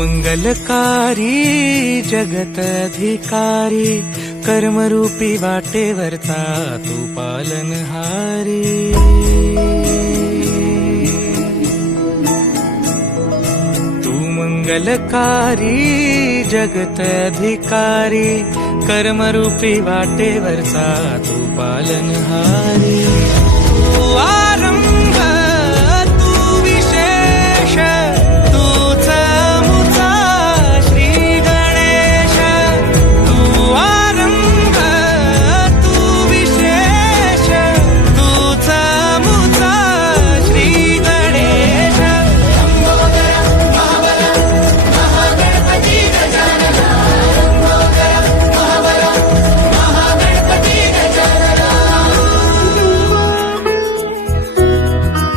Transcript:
मंगलकारी जगत अधिकारी, कर्मरूपी वाटेवरचा तू पालनहारी। तू मंगलकारी जगत अधिकारी, कर्मरूपी वाटेवरचा तू पालनहारी। तू